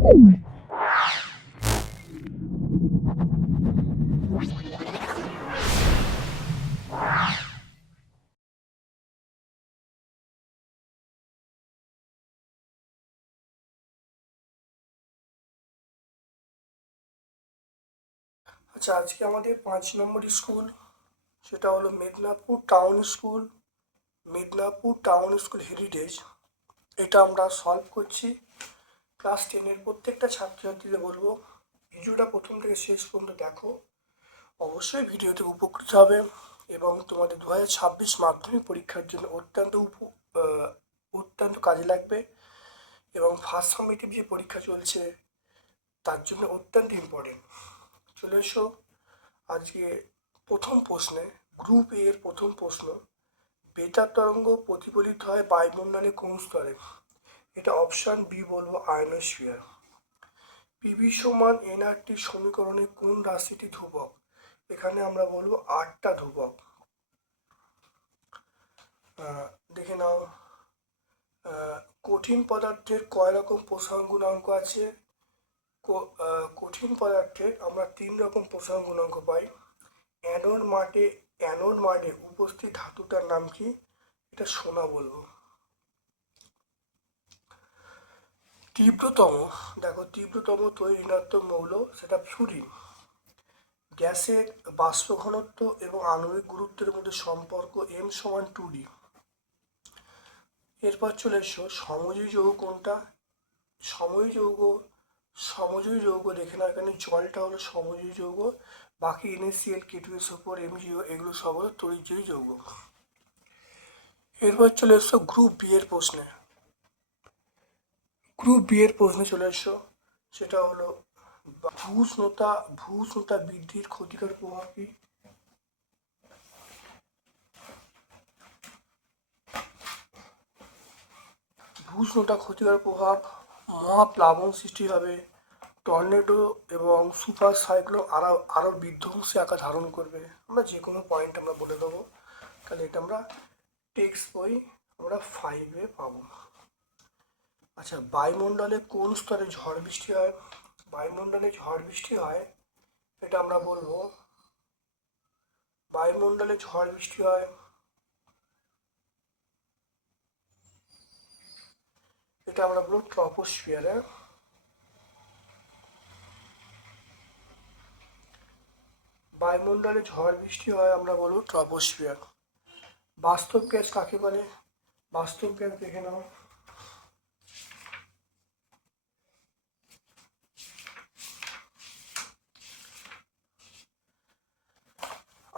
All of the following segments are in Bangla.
আচ্ছা আজকে আমাদের পাঁচ নম্বর স্কুল, সেটা হলো Medinipur town school, Medinipur town school heritage এটা আমরা সলভ করছি। ক্লাস টেনের প্রত্যেকটা ছাত্রছাত্রীদের বলব, ভিডিওটা প্রথম থেকে শেষ পর্যন্ত দেখো। অবশ্যই ভিডিওতে উপকৃত হবে এবং তোমাদের দু হাজার ছাব্বিশ মাধ্যমিক পরীক্ষার জন্য অত্যন্ত উপ অত্যন্ত কাজে লাগবে এবং ফার্স্ট সামিটিভ যে পরীক্ষা চলছে, তার জন্য অত্যন্ত ইম্পর্টেন্ট চলে এসো আজকে প্রথম প্রশ্নে গ্রুপ এর প্রথম প্রশ্ন, বেতার তরঙ্গ প্রতিফলিত হয় বায়ুমণ্ডলে কোন স্তরে? এটা অপশান বি বলব আয়নোস্ফিয়ার পিভি সমান এনআরটি সমীকরণে কোন রাশিটি ধ্রুবক? এখানে আমরা বলব আটটা ধ্রুবক। দেখে নাও। কঠিন পদার্থের কয় রকম প্রসারণ গুণাঙ্ক আছে? কঠিন পদার্থের আমরা তিন রকম প্রসারণ গুণাঙ্ক পাই। অ্যানোড মাঠে অ্যানোড মাঠে উপস্থিত ধাতুটার নাম কি? এটা সোনা বলব। তীব্রতম, দেখো তীব্রতম তৈরি ঋণাত্মক মৌল সেটা ফ্লুরিন গ্যাসের বাষ্প ঘনত্ব এবং আণবিক গুরুত্বের মধ্যে সম্পর্ক এম সমান টু ডি এরপর চলে এসো, সমযোজী যৌগ কোনটা? সময় যৌগ, সমযোজী যৌগ দেখে না এখানে জলটা হলো সমযোজী যৌগ, বাকি এনএসিএল কেটুএস ওপর এমজিও এগুলো সব হলো তড়িৎজয়ী যৌগ। এরপর চলে এসো গ্রুপ বি এর প্রশ্নে। গ্রুপ বি এর প্রশ্নে চলে এসো। সেটা হলো ভূষ্ণতা ভূষ্ণতা বৃদ্ধির ক্ষতিকর প্রভাব কি? ভূষ্ণতা ক্ষতিকর প্রভাব মহাপ্লাবন সৃষ্টি হবে, টর্নেডো এবং সুপার সাইক্লোন আরও আরও বিধ্বংসী আকার ধারণ করবে। আমরা যে কোনো পয়েন্ট আমরা বলে দেবো। তাহলে এটা আমরা টেক্সট বই আমরা ফাইভে পাবো। আচ্ছা বায়ুমণ্ডলে কোন স্তরে ঝড় বৃষ্টি হয়? বায়ুমণ্ডলে ঝড় বৃষ্টি হয়, এটা আমরা বলব। বায়ুমণ্ডলে ঝড় বৃষ্টি হয়, এটা আমরা বলব ট্রপোস্ফিয়ারে। বায়ুমণ্ডলে ঝড় বৃষ্টি হয়, আমরা বলব ট্রপোস্ফিয়ার। বাস্তব গ্যাস কাকে বলে? বাস্তব গ্যাস দেখে নাও।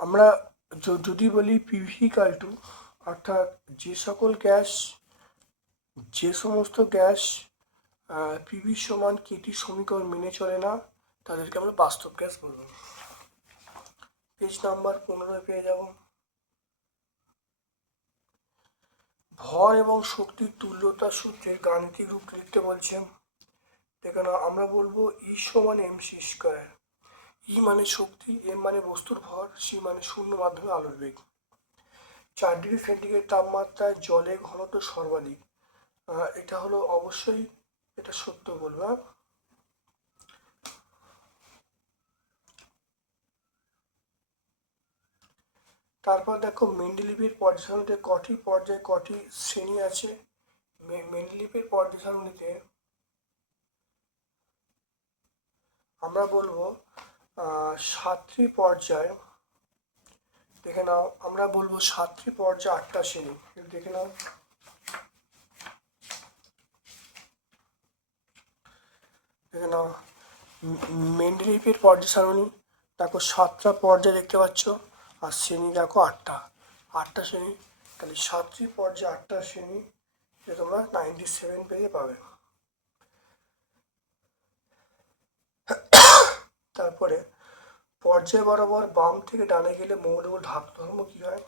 আমরা যদি বলি পিভিকাল টু অর্থাৎ যে সকল গ্যাস, যে সমস্ত গ্যাস পিভি সমান কেটি সমীকরণ মেনে চলে না, তাদেরকে আমরা বাস্তব গ্যাস বলব। পেজ নাম্বার পনেরোয় পেয়ে যাব। ভর এবং শক্তির তুল্যতা সূত্রের গাণিতিক রূপ লিখতে বলছেন। দেখেন, আমরা বলব ই সমান এম সি স্কোয়ার ই মানে শক্তি, এম মানে বস্তুর ভর, সি মানে শূন্য মাধ্যমে আলোর বেগ। চার ডিগ্রি সেন্টিগ্রেড তাপমাত্রায় জলের ঘনত্ব সর্বাধিক। এটা হলো অবশ্যই এটা সত্য বলব? তারপর দেখো মেন্ডেলিপির পর্যায় কটি পর্যায়ে কটি শ্রেণি আছে? মেন্ডেলিপির আমরা বলব সাতটি পর্যায়। দেখে নাও, আমরা বলব সাতটি পর্যায়ে, আটটা শ্রেণি। দেখে নাও। দেখে নাও, মেন্ডেলিপির পর্যায় সারণী, দেখো সাতটা পর্যায় দেখতে পাচ্ছ, আর শ্রেণি দেখো আটটা। আটটা শ্রেণি, তাহলে সাতটি পর্যায়ে, আটটা শ্রেণি তোমরা নাইনটি সেভেন পেজে পাবে তারপরে পর্যায় বরাবর বাম থেকে ডানে গেলে মৌলগুলো ঢাক ধর্ম কি হয়?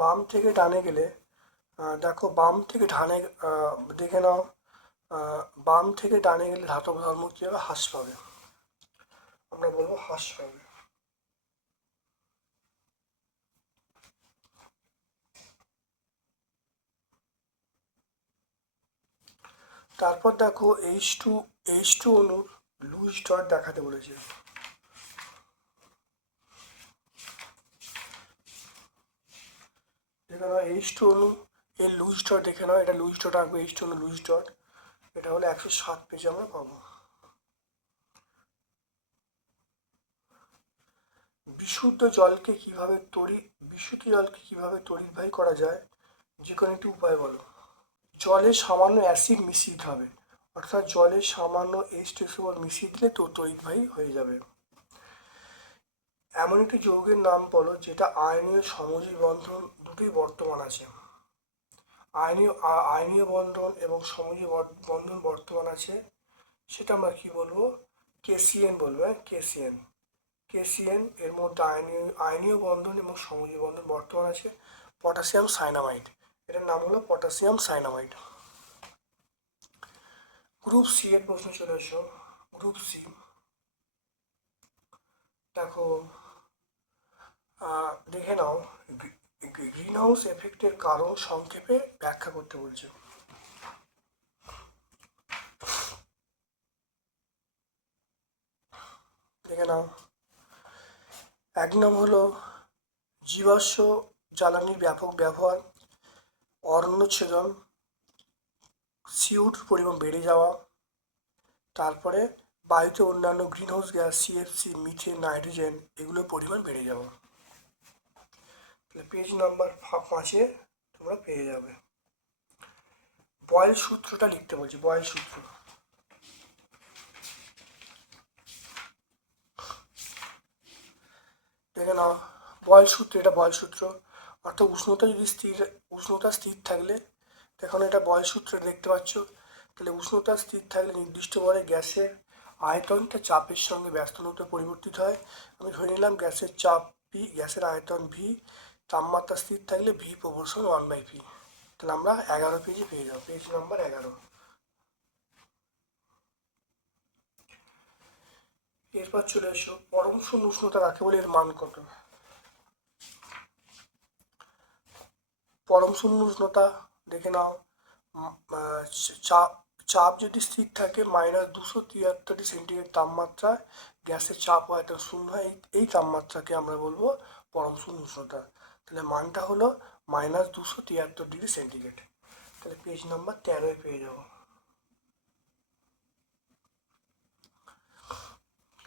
বাম থেকে ডানে গেলে দেখো বাম থেকে ডানে দেখে নাও বাম থেকে ডানে গেলে ধাতব ধর্ম কি হবে? হাস পাবে। আমরা বলব হাস পাবে। তারপর দেখো এইচ টু এইচ টু অনুর লুজ ডট দেখাতে বলেছে। দেখে এইচ টু অনু এই লুজ ডট দেখে নাও, এটা লুজ ডট আঁকবো এইচ টু অনু লুজ ডট এটা হলো একশো সাত পেজে আমরা পাবো। বিশুদ্ধ জলকে কীভাবে তড়ি, বিশুদ্ধ জলকে কীভাবে তড়িৎবাহী করা যায়, যে কোনো একটি উপায় বলো। জলে সামান্য অ্যাসিড মিশিয়ে দিতে হবে। অর্থাৎ জলে সামান্য এইচ টেসিবল মিশিয়ে দিলে তো তড়িৎবাহী হয়ে যাবে। এমন একটি যৌগের নাম বলো যেটা আয়নীয় সমজীব বন্ধন দুটোই বর্তমান আছে। আয়নীয় আয়নীয় বন্ধন এবং সমজীব বন্ধন বর্তমান আছে। সেটা আমরা কি বলব? কেসিএন বলব হ্যাঁ? কেসিএন কেসিএন এর মধ্যে আয়নীয় আয়নীয় বন্ধন এবং সমজীব বন্ধন বর্তমান আছে। পটাশিয়াম সাইনামাইড এটার নাম হলো পটাশিয়াম সাইনামাইড। গ্রুপ সি এর প্রশ্ন চলে এসো গ্রুপ সি দেখো দেখে নাও গ্রিন হাউস এফেক্টের কারণ সংক্ষেপে ব্যাখ্যা করতে বলছে। দেখে নাও। এক নাম হলো জীবাশ্ম জ্বালানির ব্যাপক ব্যবহার। অরণ্যচ্ছেদন সিউট পরিমাণ বেড়ে যাওয়া, তারপরে বায়ুতে অন্যান্য greenhouse gas CFC methane, nitrogen এগুলোর পরিমাণ বেড়ে যাওয়া। তাহলে পেজ নাম্বার পাঁচে তোমরা পেয়ে যাবে। বয়েল সূত্রটা লিখতে বলছি, বয়েল সূত্র। দেখে নাও, বয়েল সূত্র, এটা বয়েল সূত্র। অর্থাৎ উষ্ণতা যদি স্থির, উষ্ণতা স্থির থাকলে, দেখুন এটা বয়েল সূত্র দেখতে পাচ্ছ, তাহলে উষ্ণতা স্থির থাকলে নির্দিষ্ট ভরে গ্যাসের আয়তনটা চাপের সঙ্গে ব্যস্তনতা পরিবর্তিত হয়। আমি ধরে নিলাম গ্যাসের চাপ পি গ্যাসের আয়তন ভি তাপমাত্রা স্থির থাকলে V proportion one by P তাহলে আমরা এগারো পেজে পেয়ে যাব, পেজ নাম্বার এগারো। এরপর চলে এসো, পরম শূন্য উষ্ণতা কাকে বলে, এর মান কত? পরম শূন্য উষ্ণতা দেখে নাও। চাপ চাপ যদি স্থির থাকে মাইনাস দুশো তিয়াত্তরটি সেন্টিগ্রেড তাপমাত্রায় গ্যাসের চাপ হয় তো শূন্য হয় এই- তাপমাত্রাকে আমরা বলব পরম শূন্য উষ্ণতা তাহলে মানটা হলো মাইনাস দুশো তিয়াত্তর ডিগ্রি সেন্টিগ্রেড তাহলে পেজ নাম্বার তেরোয় পেয়ে যাব।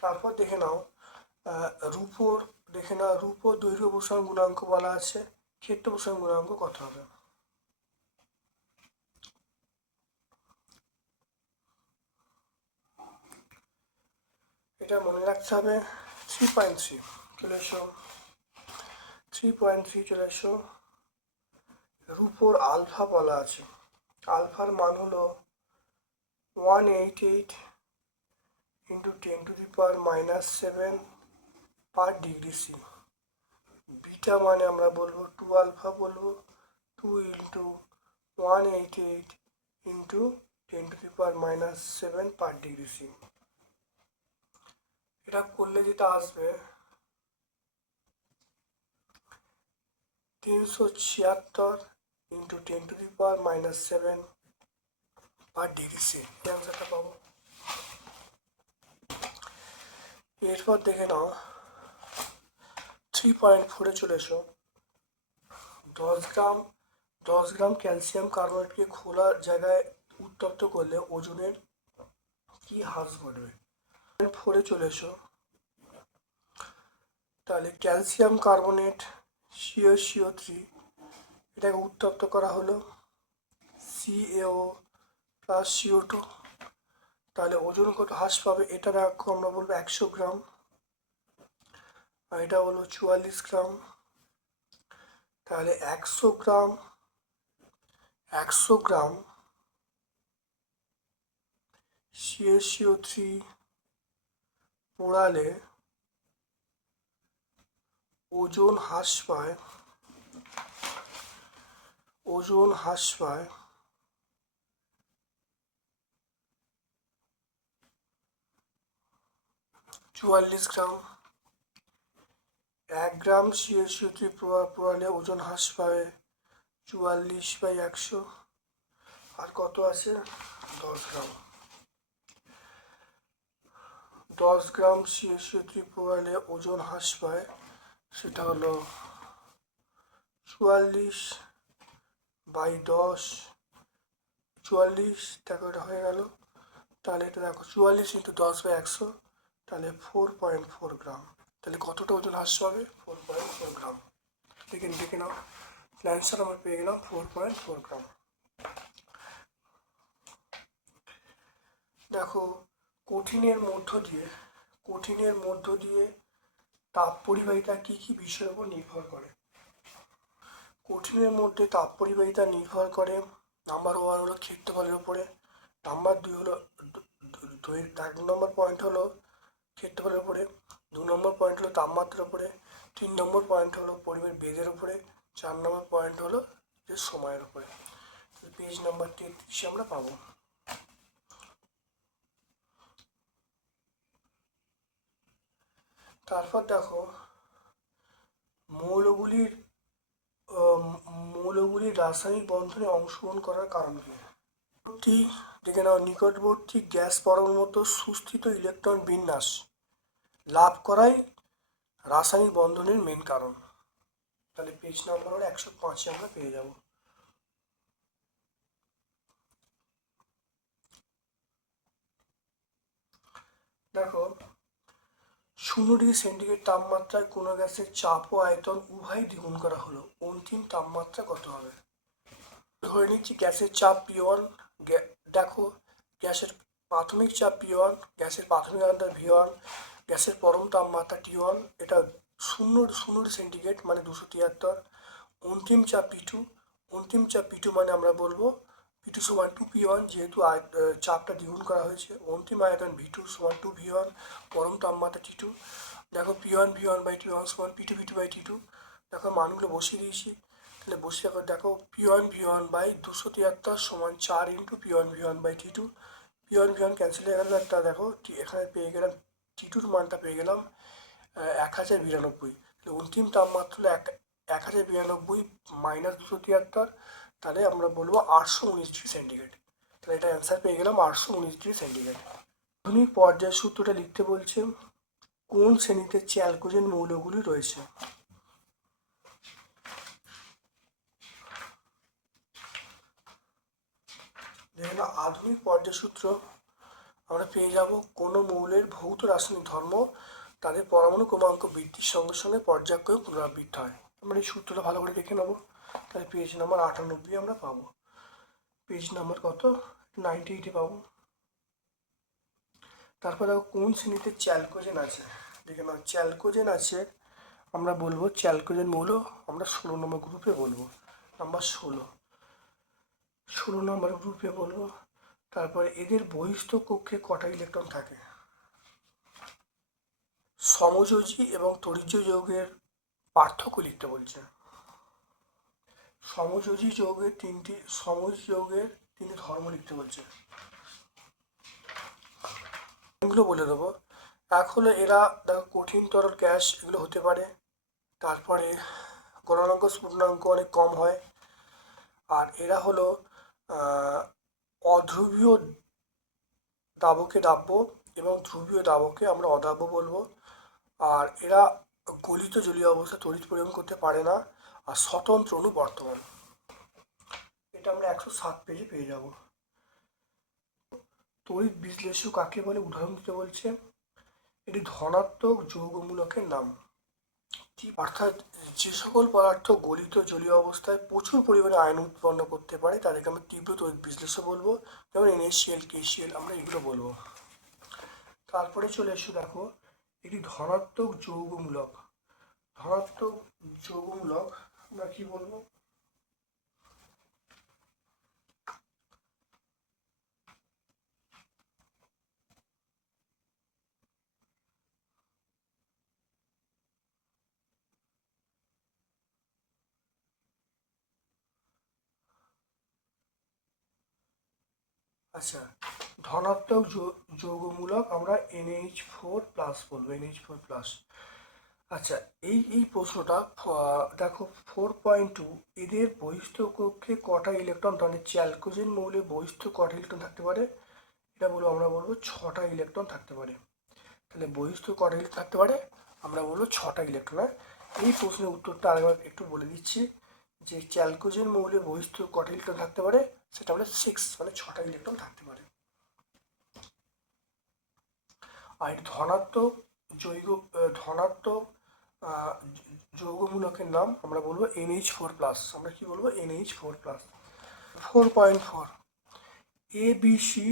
তারপর দেখে নাও রূপোর, দেখে নাও, রূপোর দৈর্ঘ্য প্রসারণ গুণাঙ্ক বলা আছে। ক্ষেত্র প্রসারণ গুণাঙ্ক কত হবে। এটা মনে রাখতে হবে থ্রি পয়েন্ট থ্রি চলে এসো। থ্রি পয়েন্ট থ্রি চলে এসো। রূপোর আলফা বলা আছে। আলফার মান হলো one eight eight into ten to the power minus seven per degree C beta মানে আমরা বলব টু আলফা বলব two into one eight eight into ten to the power minus seven per degree C এটা করলে যেটা আসবে, তিনশো ছিয়াত্তর into ten to the power minus seven per degree C এই অ্যান্সারটা পাবো। এরপর দেখে নাও। থ্রি পয়েন্ট ফোরে চলে এসো। দশ গ্রাম দশ গ্রাম ক্যালসিয়াম কার্বনেটকে খোলা জায়গায় উত্তপ্ত করলে ওজনের কি হ্রাস ঘটবে? ফোরে চলে এসো। তাহলে calcium carbonate CO CO three এটাকে উত্তপ্ত করা হলো। সিএও প্লাস সিও টু তাহলে ওজন কত হ্রাস পাবে? এটা রাখো আমরা বলব একশো গ্রাম। আর এটা হলো চুয়াল্লিশ গ্রাম। তাহলে একশো গ্রাম একশো গ্রাম সিএসিও থ্রি পোড়ালে ওজন হ্রাস পায়, ওজন হ্রাস পায় চুয়াল্লিশ গ্রাম। এক গ্রাম সিএসিওতে পোড়ালে ওজন হ্রাস পায় চুয়াল্লিশ বাই একশো। আর কত আছে? দশ গ্রাম। দশ গ্রাম সিএসি ত্রিপুরালে ওজন হ্রাস পায়, সেটা হলো চুয়াল্লিশ বাই দশ। চুয়াল্লিশ, দেখো এটা হয়ে গেল। তাহলে এটা দেখো, চুয়াল্লিশ ইন্টু দশ বাই একশো, তাহলে ফোর পয়েন্ট ফোর গ্রাম। তাহলে কতটা ওজন হ্রাস হবে? ফোর পয়েন্ট ফোর গ্রাম দেখে দেখে নাও। অ্যান্সার আমরা পেয়ে গেলাম ফোর পয়েন্ট ফোর গ্রাম দেখো, কঠিনের মধ্য দিয়ে, কঠিনের মধ্য দিয়ে তাপ পরিবাহিতা কী কী বিষয়ের উপর নির্ভর করে? কঠিনের মধ্যে তাপ পরিবাহিতা নির্ভর করে নাম্বার ওয়ান হলো ক্ষেত্রফলের উপরে নাম্বার দুই হলো দুই এক নম্বর পয়েন্ট হলো ক্ষেত্রফলের উপরে। দু নম্বর পয়েন্ট হলো তাপমাত্রার উপরে, তিন নম্বর পয়েন্ট হলো পরিবেশ বেদের উপরে, চার নম্বর পয়েন্ট হলো যে সময়ের উপরে। পেজ নাম্বার তেত্রিশে আমরা পাবো। তারপর দেখো, মৌলগুলির মৌলগুলির রাসায়নিক বন্ধনে অংশগ্রহণ করার কারণ কি? দেখে নাও, নিকটবর্তী গ্যাস পরমাণুর মতো সুস্থিত ইলেকট্রন বিন্যাস। লাভ করাই রাসায়নিক বন্ধনের মেন কারণ। তাহলে পেজ নাম্বার একশো পাঁচে আমরা পেয়ে যাব। দেখো, শূন্য ডিগ্রি সেন্টিগ্রেড তাপমাত্রায় কোনো গ্যাসের চাপ ও আয়তন উভয় দ্বিগুণ করা হলো। অন্তিম তাপমাত্রা কত হবে? ধরে নিচ্ছি গ্যাসের চাপ পি ওয়ান দেখো, গ্যাসের প্রাথমিক চাপ পি ওয়ান গ্যাসের প্রাথমিক আন্তর ভি ওয়ান গ্যাসের পরম তাপমাত্রা টি ওয়ান এটা শূন্য শূন্য সেন্টিগ্রেড মানে দুশো তিয়াত্তর। অন্তিম চাপ পি টু অন্তিম চাপ পি টু মানে আমরা বলব পি টু সমান টু পি ওয়ান যেহেতু চাপটা দ্বিগুণ করা হয়েছে। অন্তিম আয়তন ভি টু সমান টু ভি ওয়ান পরম তাপমাত্রা টি টু দেখো P one V one by T one সমান P two V two by T two দেখো মানগুলো বসিয়ে দিয়েছি। তাহলে বসিয়ে এখন দেখো P one V one by দুশো তিয়াত্তর সমান চার into P one V one by T two P one V one cancel হয়ে গেল, একটা দেখো এখানে পেয়ে গেলাম টি টুর মানটা পেয়ে গেলাম এক হাজার বিরানব্বই। অন্তিম তাপমাত্রা এক এক হাজার বিরানব্বই মাইনাস দুশো তিয়াত্তর, তাহলে আমরা বলব আটশো উনিশ ডিগ্রি সেন্টিগ্রেড তাহলে এটা অ্যান্সার পেয়ে গেলাম আটশো উনিশ ডিগ্রি সেন্টিগ্রেড আধুনিক পর্যায় সূত্রটা লিখতে বলছে, কোন শ্রেণীতে চ্যালকোজেন মৌলগুলি রয়েছে? আধুনিক পর্যায় সূত্র আমরা পেয়ে যাব কোনো মৌলের ভৌত রাসায়নিক ধর্ম। তাদের পরমাণু ক্রমাঙ্ক বৃদ্ধির সঙ্গে সঙ্গে পর্যায়ক্রমে পুনরাবৃত্তি হয়। আমরা এই সূত্রটা ভালো করে দেখে নেব। তাহলে পেজ নাম্বার আটানব্বই আমরা পাবো। পেজ নাম্বার কত? নাইনটি এইটে পাবো। তারপর দেখো কোন শ্রেণীতে চ্যালকোজেন আছে? দেখে নাও চ্যালকোজেন আছে, আমরা বলব চ্যালকোজেন মৌল, আমরা ষোলো নম্বর গ্রুপে বলব। নাম্বার ষোলো। ষোলো নম্বর গ্রুপে বলব। তারপরে এদের বহিস্থ কক্ষে কটা ইলেকট্রন থাকে? সমযোজী এবং তরিজ্য যৌগের পার্থক্য লিখতে বলছে। সমযোজী যৌগের তিনটি সমজ যৌগের তিনটি ধর্ম লিখতে বলছে। এগুলো বলে দেবো। এক হলো এরা দেখো কঠিন তরল গ্যাস, এগুলো হতে পারে। তারপরে গণনাঙ্ক, স্ফুটনাঙ্ক অনেক কম হয়। আর এরা হলো অধ্রুবীয় দাবকে দাব্য এবং ধ্রুবীয় দাবকে আমরা অদাব্য বলব। আর এরা গলিত জলীয় অবস্থা তড়িৎ পরিবহন করতে পারে না আর স্বতন্ত্র অণু বর্তমান। এটা আমরা একশো সাত পেজে পেয়ে যাব। তড়িৎ বিশ্লেষক কাকে বলে উদাহরণ দিতে বলছে? এটি ধনাত্মক যৌগমূলকের নাম। অর্থাৎ, যে সকল পদার্থ গলিত জলীয় অবস্থায় প্রচুর পরিমাণে আয়ন উৎপন্ন করতে পারে, তাদেরকে আমরা তীব্র তড়িৎ বিশ্লেষণ বলব, যেমন এনএসিএল কেসিএল আমরা এগুলো বলব। তারপরে চলে এসো দেখো, এটি ধনাত্মক যৌগমূলক। ধনাত্মক যৌগমূলক আমরা কি বলব? আচ্ছা ধনাত্মক যৌগমূলক আমরা এনএইচ ফোর প্লাস বলব এনএইচ ফোর প্লাস আচ্ছা এই এই প্রশ্নটা দেখো ফোর পয়েন্ট টু এদের বহিস্থ কক্ষে কটা ইলেকট্রন? মানে চ্যালকোজেন মৌলে বহিস্থ কটা ইলেকট্রন থাকতে পারে? এটা বলব, আমরা বলব ছটা ইলেকট্রন থাকতে পারে। তাহলে বহিস্থ কটা ইলেকট্রন থাকতে পারে? আমরা বলব ছটা ইলেকট্রন? এই প্রশ্নের উত্তরটা আরেকবার একটু বলে দিচ্ছি, যে চ্যালকোজেন মৌলে বহিস্থ কটা ইলেকট্রন থাকতে পারে? সেটা হলো সিক্স মানে ছটা ইলেকট্রন থাকতে পারে। আর ধনাত্মক জৈব ধনাত্মক যৌগমূলকের নাম আমরা বলব এনএইচ ফোর প্লাস আমরা কি বলব? NH four plus four point four A B C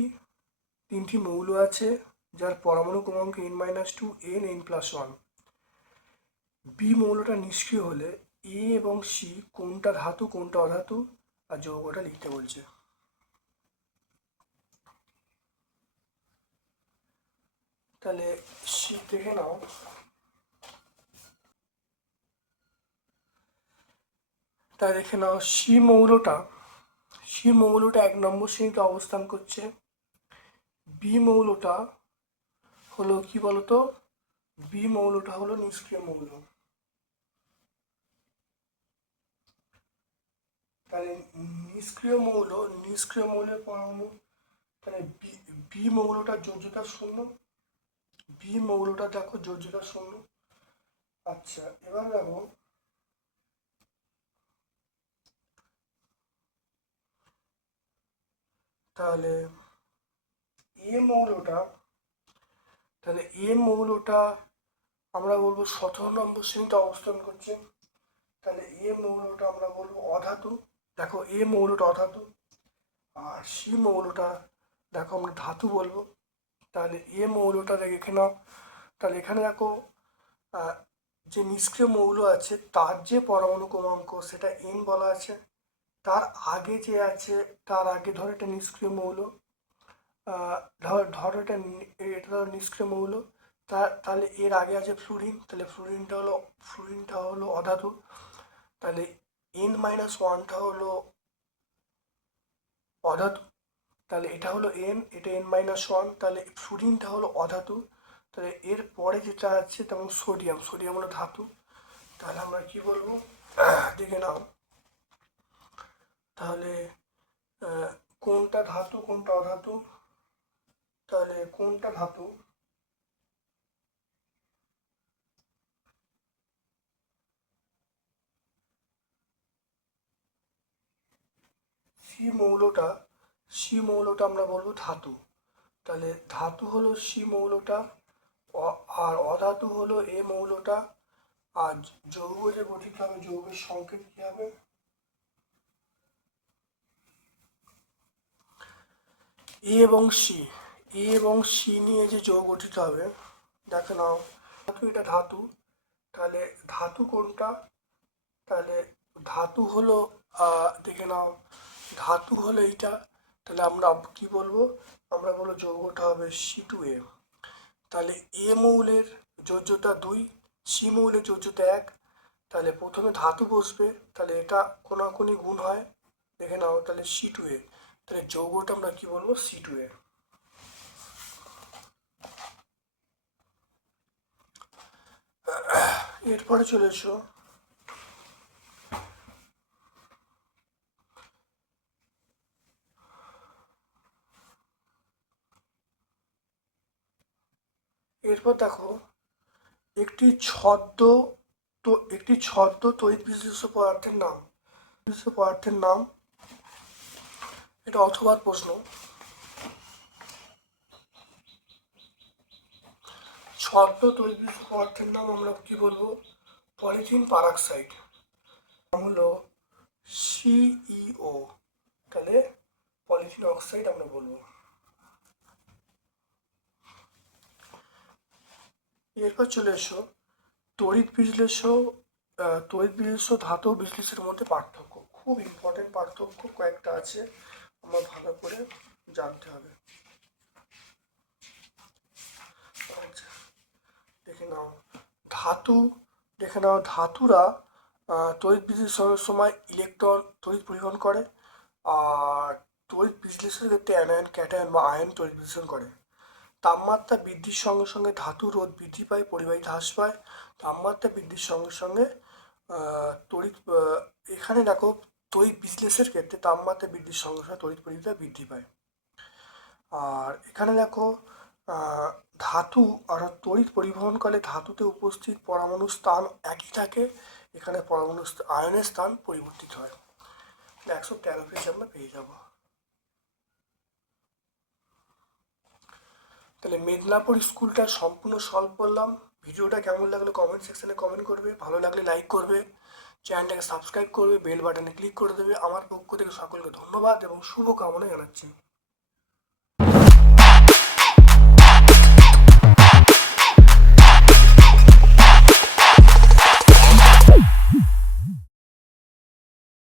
তিনটি মৌল আছে, যার পরমাণু ক্রমাঙ্ক N minus two N N plus one B মৌলটা নিষ্ক্রিয় হলে এ এবং সি কোনটা ধাতু, কোনটা অধাতু আর যৌগটা লিখতে বলছে। তাহলে সি দেখে নাও। তা দেখে নাও, সি মৌলটা সি মৌলটা এক নম্বর শ্রেণীতে অবস্থান করছে। বি মৌলটা হলো কি বলতো? বি মৌলটা হলো নিষ্ক্রিয় মৌল। তাহলে নিষ্ক্রিয় মৌল, নিষ্ক্রিয় মৌলের পরমাণু, তাহলে বি বি মৌলটা যোজ্যতা শূন্য বি মৌলটা দেখো যোজ্যতা শূন্য। আচ্ছা এবার দেখো। তাহলে এ মৌলটা, তাহলে এ মৌলটা আমরা বলব সতেরো নম্বর শ্রেণীতে অবস্থান করছে। তাহলে এ মৌলটা আমরা বলব অধাতু। দেখো, এ মৌলটা অধাতু, আর সি মৌলটা, দেখো আমরা ধাতু বলব। তাহলে এ মৌলটা দেখে নাও। তাহলে এখানে দেখো যে নিষ্ক্রিয় মৌল আছে, তার যে পরমাণু ক্রমাঙ্ক, সেটা এন বলা আছে। তার আগে যে আছে, তার আগে ধর এটা নিষ্ক্রিয় মৌল। ধর ধর এটা এটা ধর নিষ্ক্রিয় মৌল। তার তাহলে এর আগে আছে ফ্লুরিন তাহলে ফ্লুরিনটা হলো ফ্লুরিনটা হলো অধাতু। তাহলে এন মাইনাস ওয়ানটা হলো অধাতু। তাহলে এটা হলো এন এটা এন মাইনাস ওয়ান তাহলে ফ্লুরিনটা হলো অধাতু। তাহলে এর পরে যেটা আছে তেমন সোডিয়াম সোডিয়াম হলো ধাতু। তাহলে আমরা কি বলব? দেখে নাও। তাহলে কোনটা ধাতু, কোনটা অধাতু? তাহলে কোনটা ধাতু? সি মৌলটা সি মৌলটা আমরা বলব ধাতু। তাহলে ধাতু হলো সি মৌলটা আর অধাতু হলো এ মৌলটা। আর যৌগ যে গঠিত হবে, যৌগের সংকেত কি হবে? এ এবং সি। এ এবং সি নিয়ে যে যৌগ গঠিত হবে, দেখে নাও। ধাতু এটা ধাতু। তাহলে ধাতু কোনটা? তাহলে ধাতু হলো দেখে নাও। ধাতু হলো এইটা, তাহলে আমরা কি বলব? আমরা বলব যৌগটা হবে সি টু এ তাহলে এ মৌলের যোজ্যতা দুই সি মৌলের যোজ্যতা এক। তাহলে প্রথমে ধাতু বসবে, তাহলে এটা কোনাকুনি গুণ হয়। দেখে নাও, তাহলে সি টু এ তাহলে যৌগটা আমরা কি বলব? সি টু এ এরপরে চলে এসো। এরপর দেখো, একটি ছদ্ম তো, একটি ছদ্ম তড়িৎ বিশ্লেষ্য পদার্থের নাম। বিশ্লেষ্য পদার্থের নাম, এটা অথবা প্রশ্ন। ছদ্ম বিশ্লেষ্য পদার্থের নাম আমরা কি বলব? Polythene peroxide. নাম হলো সিইও তাহলে পলিথিন অক্সাইড আমরা বলব। এরপর চলে এসো তড়িৎ বিশ্লেষ্য তড়িৎ বিশ্লেষ্য ধাতু বিশ্লেষণের মধ্যে পার্থক্য। খুব ইম্পর্টেন্ট পার্থক্য কয়েকটা আছে আমার ভালো করে জানতে হবে। আচ্ছা, দেখে নাও। ধাতু দেখে নাও ধাতুরা তড়িৎ বিশ্লেষণের সময় ইলেকট্রন তড়িৎ পরিবহন করে আর তড়িৎ বিশ্লেষণের ক্ষেত্রে অ্যানায়ন ক্যাটায়ন বা আয়ন তড়িৎ বিশ্লেষণ করে। তাপমাত্রা বৃদ্ধির সঙ্গে সঙ্গে ধাতু রোধ বৃদ্ধি পায় পরিবাহিত হ্রাস পায়। তাপমাত্রা বৃদ্ধির সঙ্গে সঙ্গে তড়িৎ এখানে দেখো তড়িৎ বিশ্লেষের ক্ষেত্রে তাপমাত্রা বৃদ্ধির সঙ্গে সঙ্গে তড়িৎ পরিবাহিতা বৃদ্ধি পায়। আর এখানে দেখো ধাতু আর তড়িৎ পরিবহনকালে ধাতুতে উপস্থিত পরমাণু স্থান একই থাকে। এখানে পরমাণু আয়নের স্থান পরিবর্তিত হয়। একশো তেরো পেজ আমরা পেয়ে যাব। তাহলে মেদিনীপুর স্কুলটা সম্পূর্ণ সলভ করলাম। ভিডিওটা কেমন লাগল কমেন্ট সেকশানে কমেন্ট করবে। ভালো লাগলে লাইক করবে। চ্যানেলটাকে সাবস্ক্রাইব করবে। বেল বাটনে ক্লিক করে দেবে। আমার পক্ষ থেকে সকলকে ধন্যবাদ এবং শুভকামনা জানাচ্ছি।